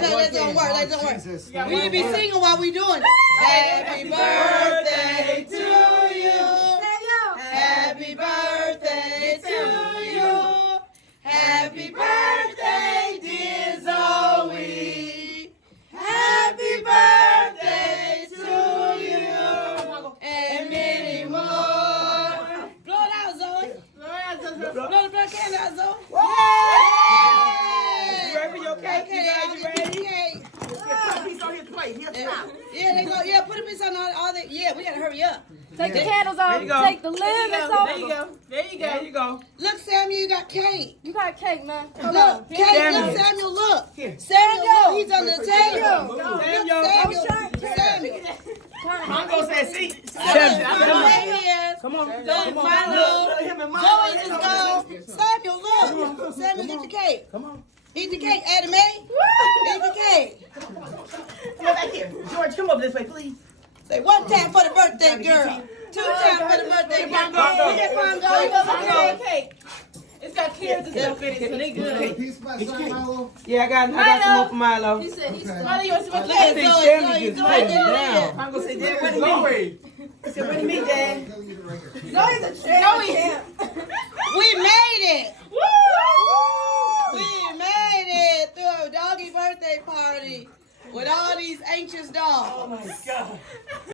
That don't work. That don't work. We be singing while we doing it. Happy birthday to you. Happy birthday to you. Happy birthday, dear Zoe. Happy birthday to you. And many more. Blow it out, Zoe. Blow the blood candle out, Zoe. You ready for your cake? You ready? Put a piece on his plate. He'll stop. Yeah, they go. Yeah, put a piece on all that. Yeah, we gotta hurry up. Take the candles off. Take the lids off. There you go. There you go. Look, Samuel, you got cake. You got cake, man. Look, cake. Samuel. Look, Samuel, look. Here. Samuel, look, he's under the table. Samuel. Samuel. Mongo said, see. Come on. Look, Milo. him and Mongo. Zoe is gone. Samuel, look. Samuel, get the cake. Come on. Eat the cake, Adam May. Eat the cake. Come on back here. George, come over this way, please. Say one time for the birthday girl. Two times for the birthday girl. Get Bongo. Cake. It's got carrots and stuff in it, so they good. Yeah, I got some more for Milo. He said he's Milo, you want some I cake? think Zoe, Sammy Zoe, just Zoe, put it get it down. in. Mongo said, Dad, where the meat? He said, where the meat, Dad? Zoe's a champ. We made